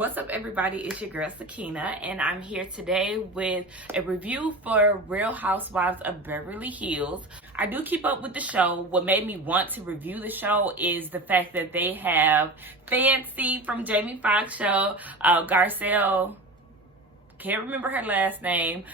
What's up, everybody? It's your girl Sakina, and I'm here today with a review for Real Housewives of Beverly Hills. I do keep up with the show. What made me want to review the show is the fact that they have Fancy from Jamie Foxx show, Garcelle. Can't remember her last name.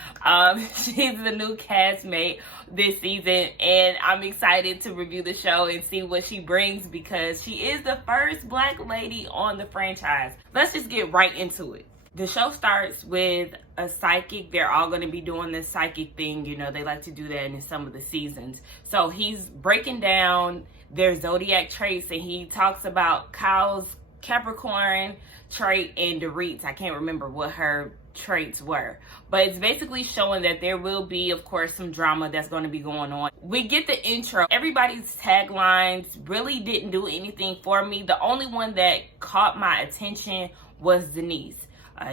She's the new castmate this season, and I'm excited to review the show and see what she brings because she is the first black lady on the franchise. Let's just get right into it. The show starts with a psychic. They're all going to be doing this psychic thing. You know, they like to do that in some of the seasons. So he's breaking down their zodiac traits, and he talks about Kyle's Capricorn trait and Dorit's. I can't remember what her traits were, but it's basically showing that there will be, of course, some drama that's going to be going on. We get the intro. Everybody's taglines really didn't do anything for me. The only one that caught my attention was Denise.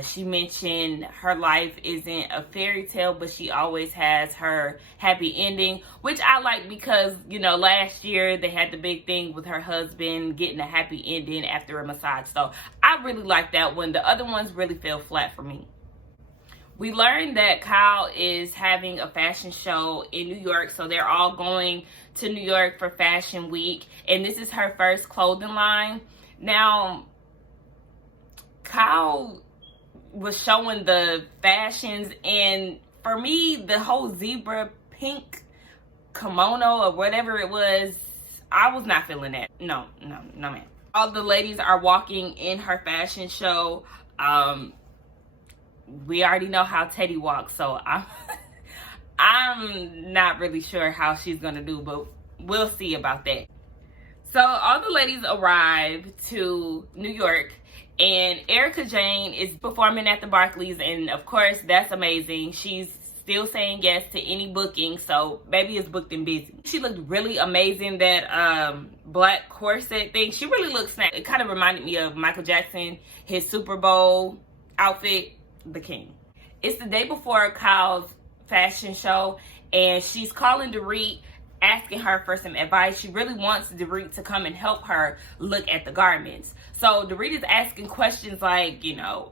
She mentioned her life isn't a fairy tale, but she always has her happy ending, which I like because, you know, last year they had the big thing with her husband getting a happy ending after a massage. So I really like that one. The other ones really fell flat for me. We learned that Kyle is having a fashion show in New York, so they're all going to New York for Fashion Week, and this is her first clothing line. Now, Kyle was showing the fashions, and for me, the whole zebra pink kimono or whatever it was, I was not feeling that. No, man. All the ladies are walking in her fashion show. We already know how Teddy walks, so I'm not really sure how she's gonna do, but we'll see about that. So all the ladies arrive to New York, and Erica Jane is performing at the Barclays, and of course that's amazing. She's still saying yes to any booking, so baby is booked and busy. She looked really amazing. That black corset thing, she really looks snatched. It kind of reminded me of Michael Jackson, his Super Bowl outfit, the king. It's the day before Kyle's fashion show, and she's calling Dorit, asking her for some advice. She really wants Dorit to come and help her look at the garments. So Dorit is asking questions like, you know,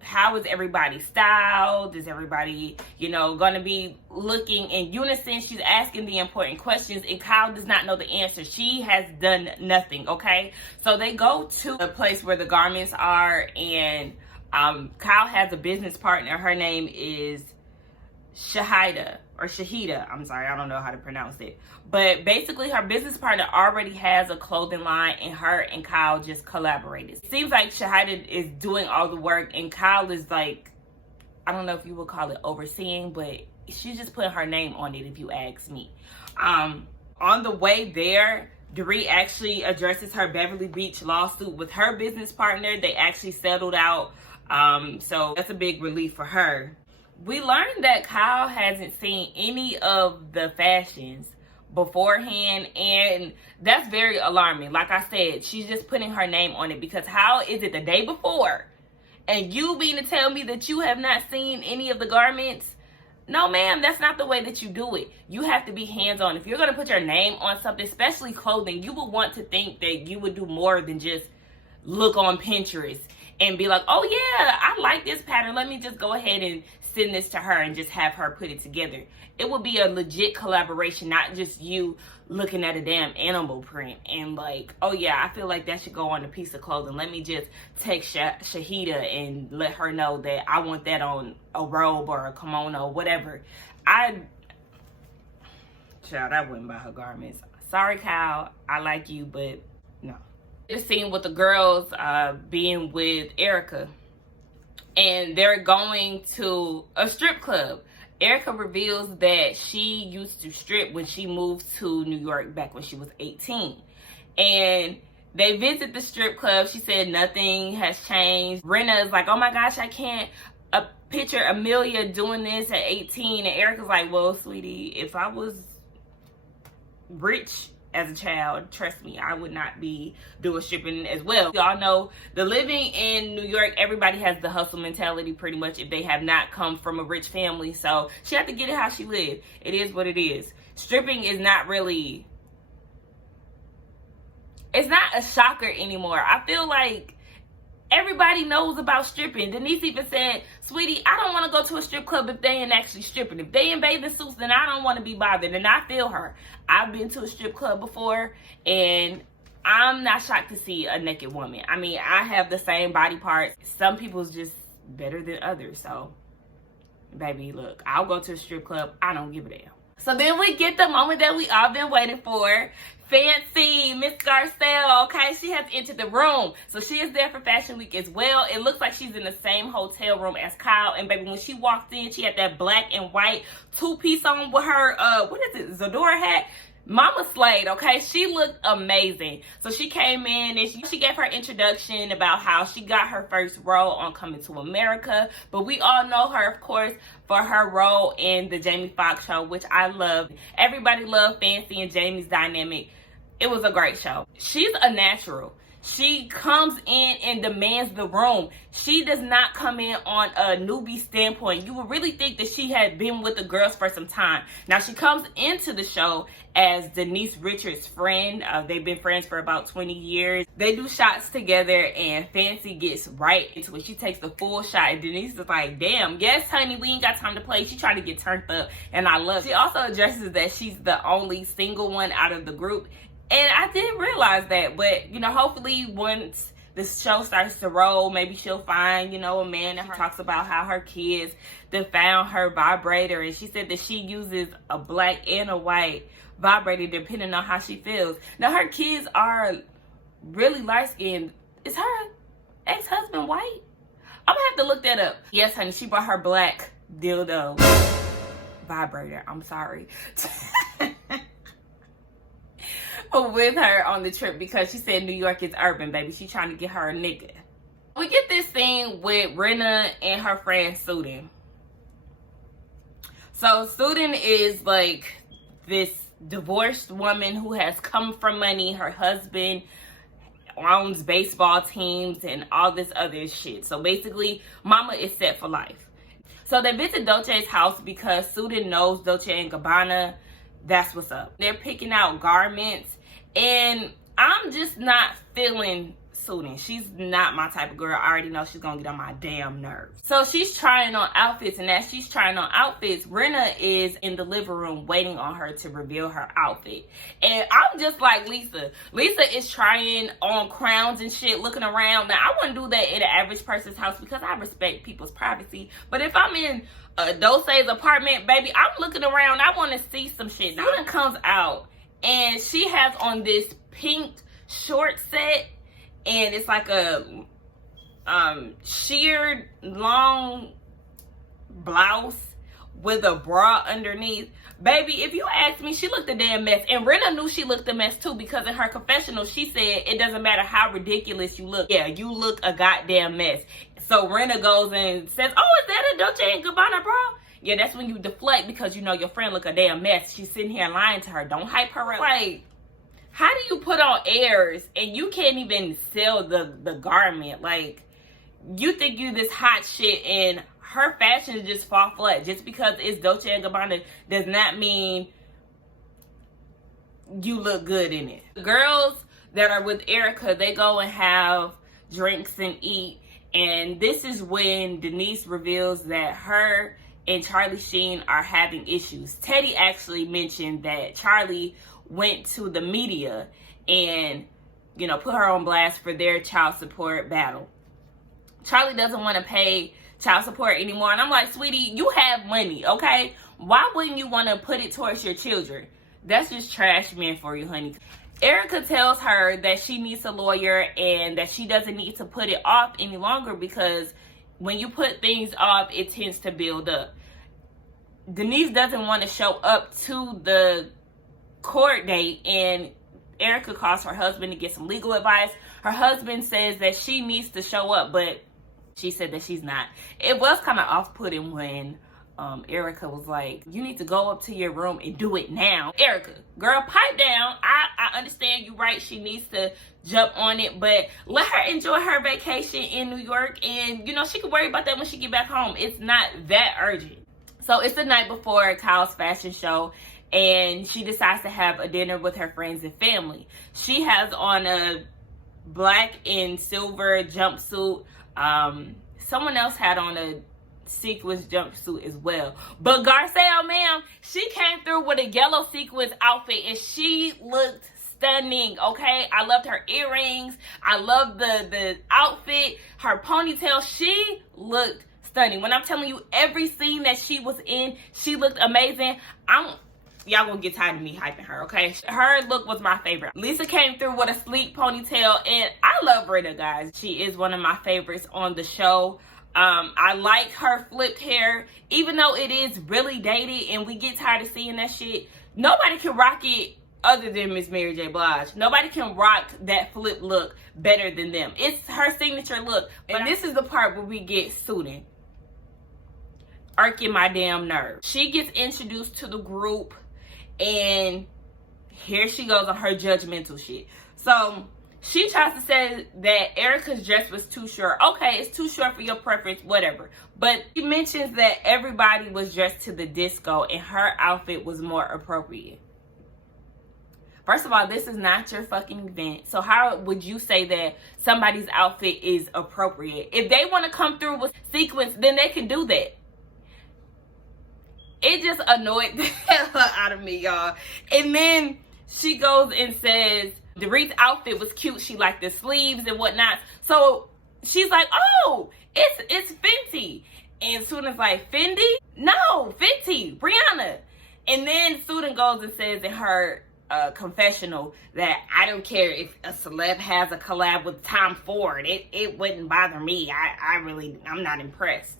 how is everybody styled? Is everybody, you know, gonna be looking in unison? She's asking the important questions, and Kyle does not know the answer. She has done nothing, okay? So they go to a place where the garments are, and Kyle has a business partner. Her name is Shahida. I'm sorry, I don't know how to pronounce it. But basically her business partner already has a clothing line, and her and Kyle just collaborated. It seems like Shahida is doing all the work, and Kyle is like, I don't know if you would call it overseeing, but she's just putting her name on it if you ask me. On the way there, Dorit actually addresses her Beverly Beach lawsuit with her business partner. They actually settled out. So that's a big relief for her. We learned that Kyle hasn't seen any of the fashions beforehand, and that's very alarming. Like I said, she's just putting her name on it, because how is it the day before and you mean to tell me that you have not seen any of the garments? No, ma'am, that's not the way that you do it. You have to be hands-on. If you're going to put your name on something, especially clothing, you would want to think that you would do more than just look on Pinterest and be like, oh yeah, I like this pattern. Let me just go ahead and send this to her and just have her put it together. It would be a legit collaboration, not just you looking at a damn animal print and like, oh yeah, I feel like that should go on a piece of clothing. Let me just text Shahida and let her know that I want that on a robe or a kimono, whatever. Child, I wouldn't buy her garments. Sorry, Kyle, I like you, but no. The scene with the girls being with Erica, and they're going to a strip club. Erica reveals that she used to strip when she moved to New York back when she was 18. And they visit the strip club. She said nothing has changed. Rena is like, oh my gosh, I can't picture Amelia doing this at 18. And Erica's like, well, sweetie, if I was rich as a child, trust me, I would not be doing stripping as well. Y'all know the living in New York, everybody has the hustle mentality pretty much if they have not come from a rich family. So she had to get it how she lived. It is what it is. Stripping is not really, it's not a shocker anymore. I feel like Everybody knows about stripping. Denise even said, sweetie, I don't want to go to a strip club if they ain't actually stripping. If they in bathing suits, then I don't want to be bothered. And I feel her. I've been to a strip club before, and I'm not shocked to see a naked woman. I mean, I have the same body parts. Some people's just better than others. So, baby, look, I'll go to a strip club. I don't give a damn. So then we get the moment that we all been waiting for. Fancy Miss Garcelle, okay? She has entered the room. So she is there for Fashion Week as well. It looks like she's in the same hotel room as Kyle. And baby, when she walked in, she had that black and white two-piece on with her, what is it, Zadora hat? Mama slayed, okay? She looked amazing. So she came in and she gave her introduction about how she got her first role on Coming to America. But we all know her, of course, for her role in the Jamie Foxx show, which I love. Everybody loved Fancy and Jamie's dynamic. It was a great show. She's a natural. She comes in and demands the room. She does not come in on a newbie standpoint. You would really think that she had been with the girls for some time. Now, she comes into the show as Denise Richards' friend. They've been friends for about 20 years. They do shots together, and Fancy gets right into it. She takes the full shot, and Denise is like, damn, yes, honey, we ain't got time to play. She trying to get turned up, and I love it. She also addresses that she's the only single one out of the group. And I didn't realize that, but, you know, hopefully once the show starts to roll, maybe she'll find, you know, a man that talks about how her kids then found her vibrator. And she said that she uses a black and a white vibrator depending on how she feels. Now, her kids are really light-skinned. Is her ex-husband white? I'm going to have to look that up. Yes, honey, she brought her black dildo vibrator. I'm sorry. With her on the trip because she said New York is urban, baby. She trying to get her a nigga. We get this scene with Rinna and her friend Sutton. So Sutton is like this divorced woman who has come from money. Her husband owns baseball teams and all this other shit. So basically, mama is set for life. So they visit Dolce's house because Sutton knows Dolce and Gabbana. That's what's up. They're picking out garments, and I'm just not feeling Sutton. She's not my type of girl. I already know she's gonna get on my damn nerves. So she's trying on outfits, and as she's trying on outfits, Rinna is in the living room waiting on her to reveal her outfit. And I'm just like Lisa. Lisa is trying on crowns and shit, looking around. Now, I wouldn't do that in an average person's house because I respect people's privacy. But if I'm in Dolce's apartment, baby, I'm looking around. I want to see some shit. Sutton comes out, and she has on this pink short set, and it's like a sheared long blouse with a bra underneath. Baby, if you ask me, she looked a damn mess. And Rinna knew she looked a mess too, because in her confessional, she said it doesn't matter how ridiculous you look. Yeah, you look a goddamn mess. So Rinna goes and says, oh, is that a Dolce and Gabbana bra? Yeah, that's when you deflect because you know your friend look a damn mess. She's sitting here lying to her. Don't hype her up. Like, how do you put on airs and you can't even sell the garment? Like, you think you this hot shit and her fashion just fall flat. Just because it's Dolce and Gabbana does not mean you look good in it. The girls that are with Erica, they go and have drinks and eat. And this is when Denise reveals that her and Charlie Sheen are having issues. Teddy actually mentioned that Charlie went to the media and, you know, put her on blast for their child support battle. Charlie doesn't want to pay child support anymore. And I'm like, sweetie, you have money, okay? Why wouldn't you want to put it towards your children? That's just trash men for you, honey. Erica tells her that she needs a lawyer and that she doesn't need to put it off any longer because when you put things off, it tends to build up. Denise doesn't want to show up to the court date, and Erica calls her husband to get some legal advice. Her husband says that she needs to show up, but she said that she's not. It was kind of off-putting when Erica was like, you need to go up to your room and do it now. Erica, girl, pipe down. I understand you right. She needs to jump on it, but let her enjoy her vacation in New York, and, you know, she can worry about that when she get back home. It's not that urgent. So it's the night before Kyle's fashion show, and she decides to have a dinner with her friends and family. She has on a black and silver jumpsuit. Someone else had on a sequins jumpsuit as well. But Garcelle, ma'am, she came through with a yellow sequins outfit and she looked stunning, okay? I loved her earrings. I loved the outfit, her ponytail. She looked stunning. When I'm telling you, every scene that she was in, she looked amazing. Y'all gonna get tired of me hyping her, okay? Her look was my favorite. Lisa came through with a sleek ponytail, and I love Rita, guys. She is one of my favorites on the show. I like her flipped hair, even though it is really dated and we get tired of seeing that shit. Nobody can rock it other than Miss Mary J. Blige. Nobody can rock that flip look better than them. It's her signature look. And this is the part where we get Sutton irking my damn nerve. She gets introduced to the group, and here she goes on her judgmental shit. So she tries to say that Erica's dress was too short. Okay, it's too short for your preference, whatever. But she mentions that everybody was dressed to the disco and her outfit was more appropriate. First of all, this is not your fucking event. So how would you say that somebody's outfit is appropriate? If they want to come through with sequins, then they can do that. It just annoyed the hell out of me, y'all. And then she goes and says Dorit's outfit was cute. She liked the sleeves and whatnot. So she's like, oh, it's Fenty. And Sutton's like, Fendi? No, Fenty, Brianna. And then Sutton goes and says in her confessional that I don't care if a celeb has a collab with Tom Ford. It wouldn't bother me. I'm not impressed.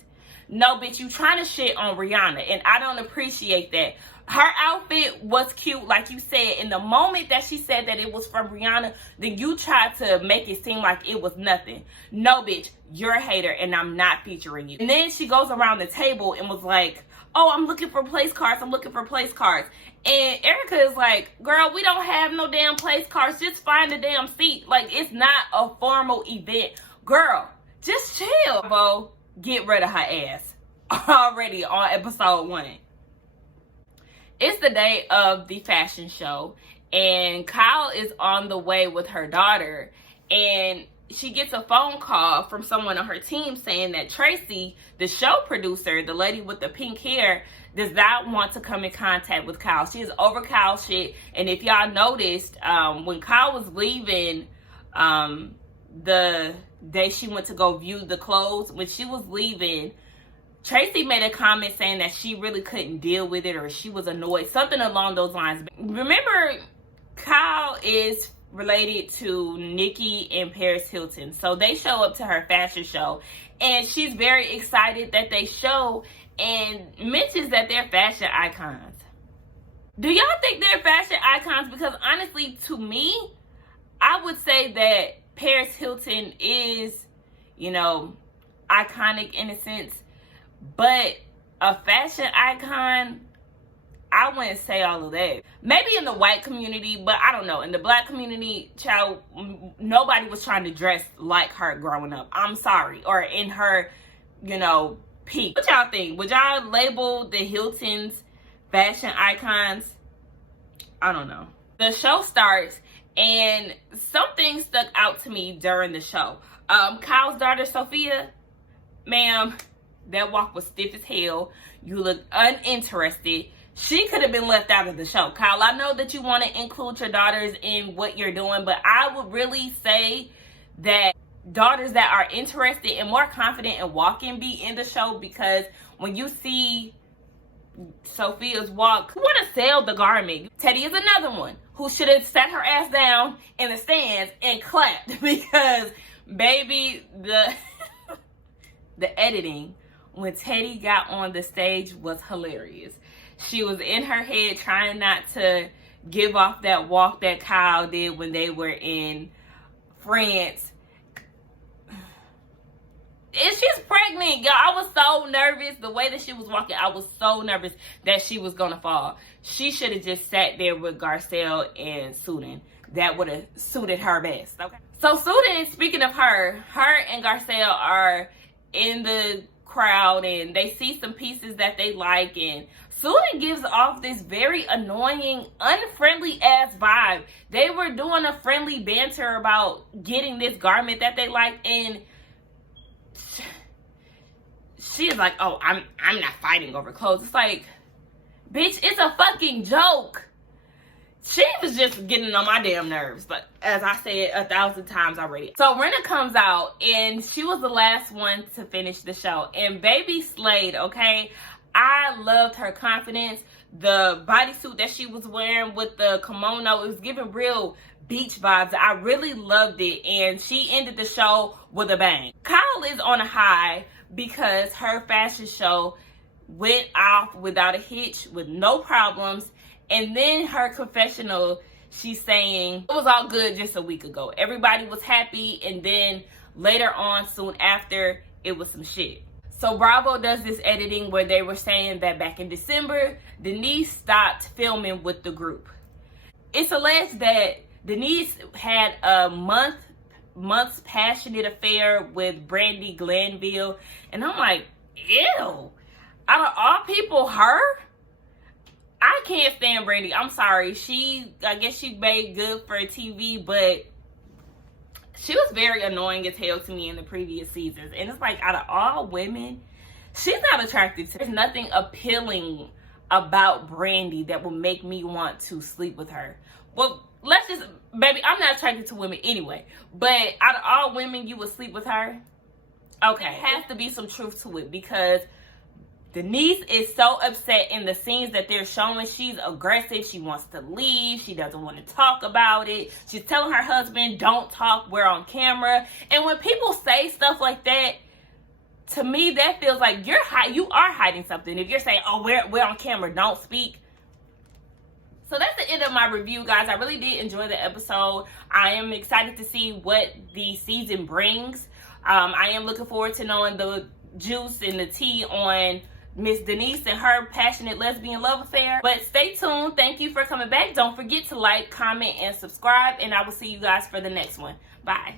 No, bitch, you trying to shit on Rihanna, and I don't appreciate that. Her outfit was cute, like you said. In the moment that she said that it was from Rihanna, then you tried to make it seem like it was nothing. No, bitch, you're a hater, and I'm not featuring you. And then she goes around the table and was like, oh, I'm looking for place cards. I'm looking for place cards. And Erica is like, girl, we don't have no damn place cards. Just find a damn seat. Like, it's not a formal event. Girl, just chill, bro. Get rid of her ass already on episode 1. It's the day of the fashion show, and Kyle is on the way with her daughter, and she gets a phone call from someone on her team saying that Tracy, the show producer, the lady with the pink hair, does not want to come in contact with Kyle. She is over Kyle's shit. And if y'all noticed, when Kyle was leaving the day she went to go view the clothes, when she was leaving, Tracy made a comment saying that she really couldn't deal with it, or she was annoyed, something along those lines. Remember, Kyle is related to Nikki and Paris Hilton, so they show up to her fashion show, and she's very excited that they show, and mentions that they're fashion icons. Do y'all think they're fashion icons? Because honestly, to me, I would say that Paris Hilton is, you know, iconic in a sense, but a fashion icon, I wouldn't say all of that. Maybe in the white community, but I don't know. In the black community, child, nobody was trying to dress like her growing up. I'm sorry. Or in her, you know, peak. What y'all think? Would y'all label the Hiltons fashion icons? I don't know. The show starts, and something stuck out to me during the show. Kyle's daughter, Sophia, ma'am, that walk was stiff as hell. You look uninterested. She could have been left out of the show. Kyle, I know that you want to include your daughters in what you're doing, but I would really say that daughters that are interested and more confident in walking be in the show, because when you see Sophia's walk, who want to sell the garment? Teddy is another one who should have sat her ass down in the stands and clapped, because baby, the editing when Teddy got on the stage was hilarious. She was in her head trying not to give off that walk that Kyle did when they were in France. And she's pregnant, y'all. I was so nervous. The way that she was walking, I was so nervous that she was going to fall. She should have just sat there with Garcelle and Sutton. That would have suited her best. Okay. So Sutton, speaking of her and Garcelle are in the crowd and they see some pieces that they like, and Sutton gives off this very annoying, unfriendly ass vibe. They were doing a friendly banter about getting this garment that they like, and she is like, oh, I'm not fighting over clothes. It's like, bitch, it's a fucking joke. She was just getting on my damn nerves, but as I said 1,000 times already. So Rinna comes out, and she was the last one to finish the show. And baby slayed, okay? I loved her confidence. The bodysuit that she was wearing with the kimono, it was giving real beach vibes. I really loved it, and she ended the show with a bang. Kyle is on a high because her fashion show went off without a hitch, with no problems. And then her confessional, she's saying it was all good just a week ago. Everybody was happy, and then later on, soon after, it was some shit. So Bravo does this editing where they were saying that back in December, Denise stopped filming with the group. It's alleged that Denise had a month's passionate affair with Brandy Glanville, and I'm like, ew. Out of all people, her? I can't stand Brandy. I'm sorry. I guess she made good for TV, but she was very annoying as hell to me in the previous seasons. And it's like, out of all women, she's not attractive to me. There's nothing appealing about Brandy that will make me want to sleep with her. Well, baby, I'm not attracted to women anyway. But out of all women, you would sleep with her? Okay, there has to be some truth to it, because Denise is so upset in the scenes that they're showing. She's aggressive. She wants to leave. She doesn't want to talk about it. She's telling her husband, don't talk, we're on camera. And when people say stuff like that, to me, that feels like you are hiding something. If you're saying, oh, we're on camera, don't speak. So that's the end of my review, guys. I really did enjoy the episode. I am excited to see what the season brings. I am looking forward to knowing the juice and the tea on Miss Denise and her passionate lesbian love affair. But stay tuned. Thank you for coming back. Don't forget to like, comment, and subscribe. And I will see you guys for the next one. Bye.